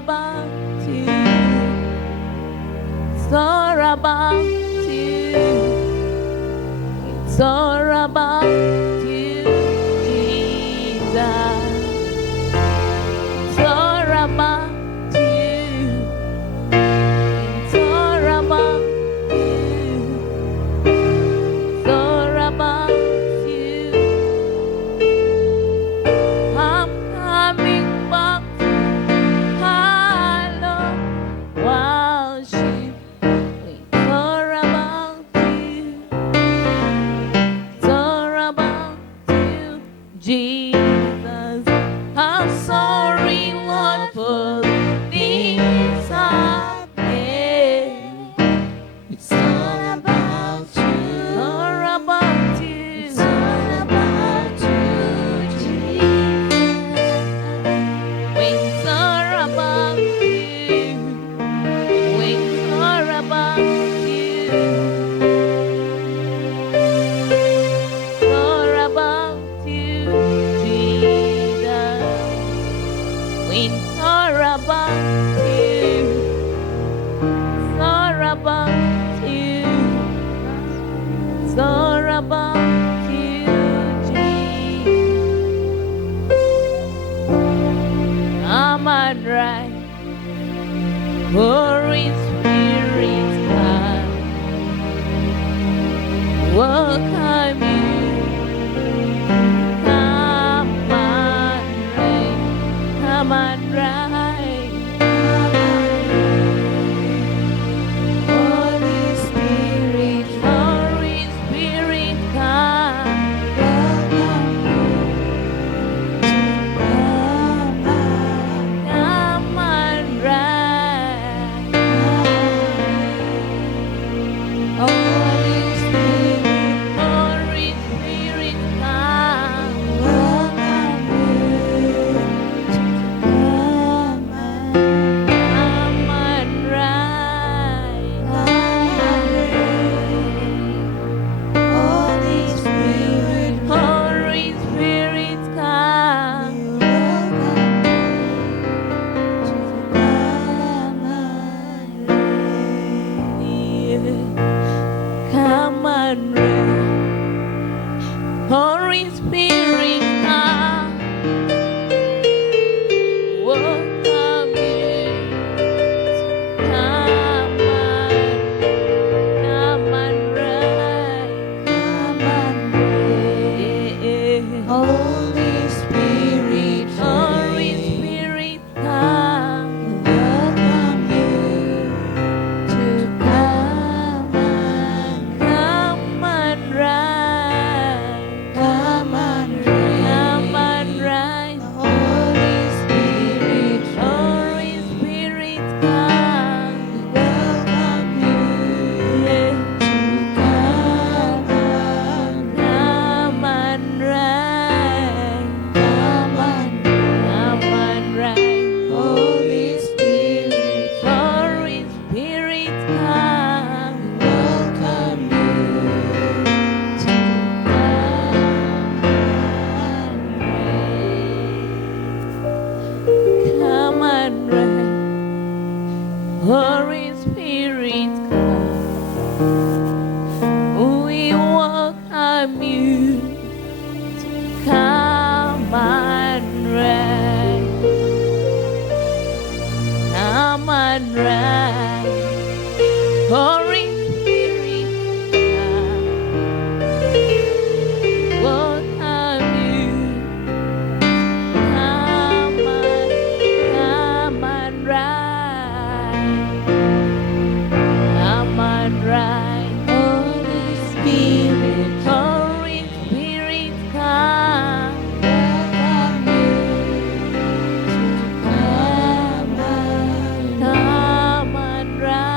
about you. It's all about you. It's all about you, Jesus. It's all about you. It's all about you. It's all about you. I'm coming back to hello worship. It's all about you. It's all about you, Jesus. I'm sorry, Lord, for the things I've made. It's all about you. All about you. It's all about you, Jesus. When it's all about you. When it's all about you. It's all about you, Jesus. When it's all about you. It's all about you. It's all about you, Jesus. I'm on right. Holy Spirit, come. Welcome you. Come on right. Come on right. Holy Spirit, Holy Spirit, come. Come on right. Holy Spirit, Holy Spirit, come. welcome you to come and Come on right. Holy Spirit, Holy Spirit, come. Come on right. Holy Spirit, come. Welcome you. Come on right. Holy Spirit, Holy Spirit, come. welcome you to come and Come on right. come and Come reign. on right. Holy Spirit, Holy Spirit, come. welcome you Yeah. to come and Come on right. come and Come on right. Holy Spirit, Holy Spirit, come. welcome you to Come on right. Holy Spirit, come. We welcome you. Come on right. Come on right. Holy Spirit, come. Welcome you. Come on right. Come on right. Holy Spirit, Holy Spirit, come. welcome you to come and Come on right.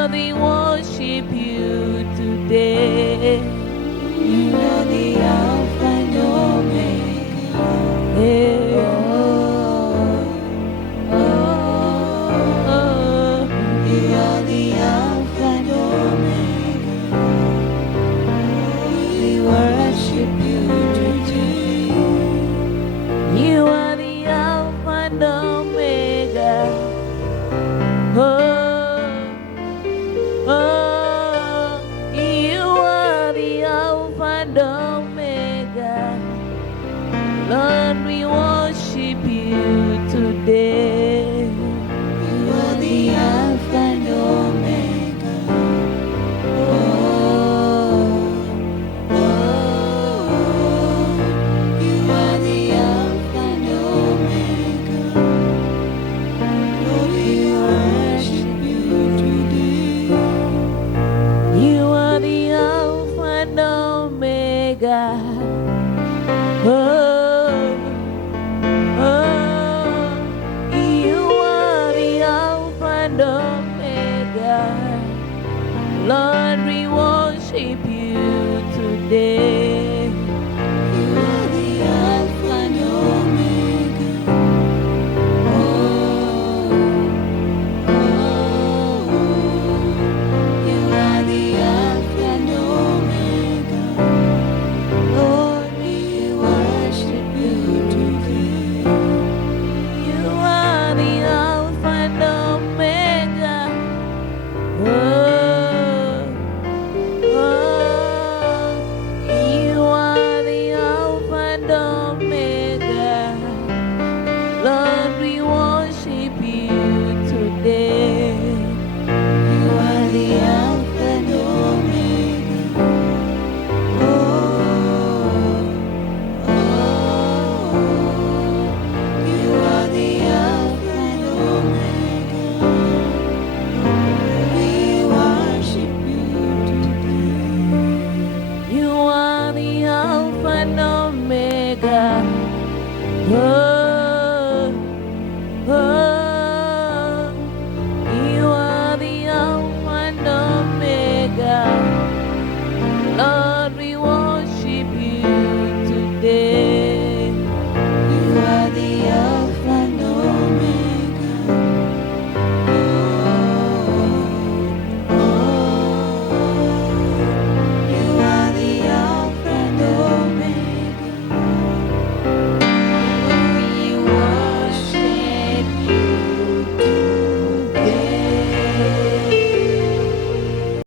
Lord, we worship you today. You are the Alpha and Omega. Yeah. You are the Alpha and Omega. We worship you today. You are the Alpha and Omega. Oh, you are the Alpha and Omega. Lord, we worship you today. You are the Alpha and Omega. You are the Alpha and Omega. Lord, we worship you today. You are the Alpha and Omega. Oh, you are the Alpha and Omega. Lord, we worship you today. You are the Alpha and Omega. You are the Alpha and Omega. Lord, we worship you today. You are the Alpha and Omega. Oh,